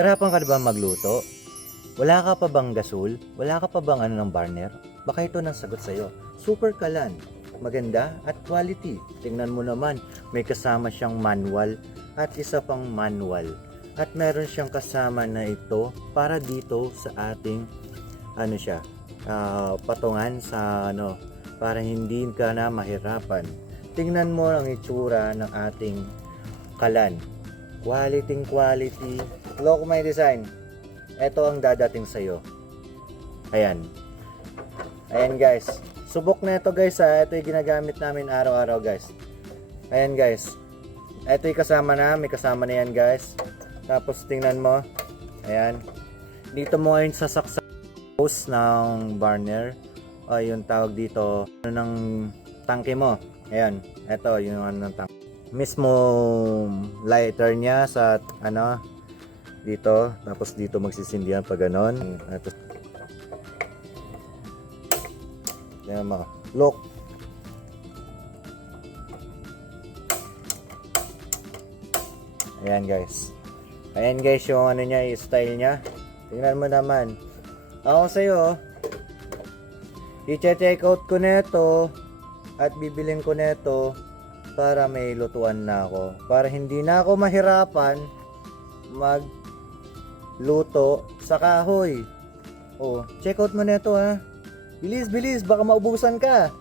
Hirapan ka na ba magluto? Wala ka pa bang gasol? Wala ka pa bang ng burner? Baka ito nang sagot sa'yo. Super kalan. Maganda at quality. Tingnan mo naman, may kasama siyang manual at isa pang manual. At meron siyang kasama na ito para dito sa ating patungan sa para hindi ka na mahirapan. Tingnan mo ang itsura ng ating kalan. Quality. Look my design. Ito ang dadating sa'yo. Ayan guys. Subok na ito guys ha. Ito yung ginagamit namin araw-araw guys. Ayan guys. Ito yung kasama na. May kasama na yan guys. Tapos tingnan mo. Ayan. Dito mo ngayon sasaksak hose ng burner. O yung tawag dito. Ng tangke mo. Ayan. Ito yung ng tangke. Mismo lighter niya sa dito. Tapos dito magsisindihan pag ganon. Tapos yan mo. Look. Ayan guys. Ayan guys yung niya, yung style niya. Tingnan mo naman. Ako sa'yo, i-check out ko neto at bibilin ko neto para may lutuan na ako. Para hindi na ako mahirapan magluto sa kahoy. Oh, check out mo neto ha. Bilis, baka maubusan ka.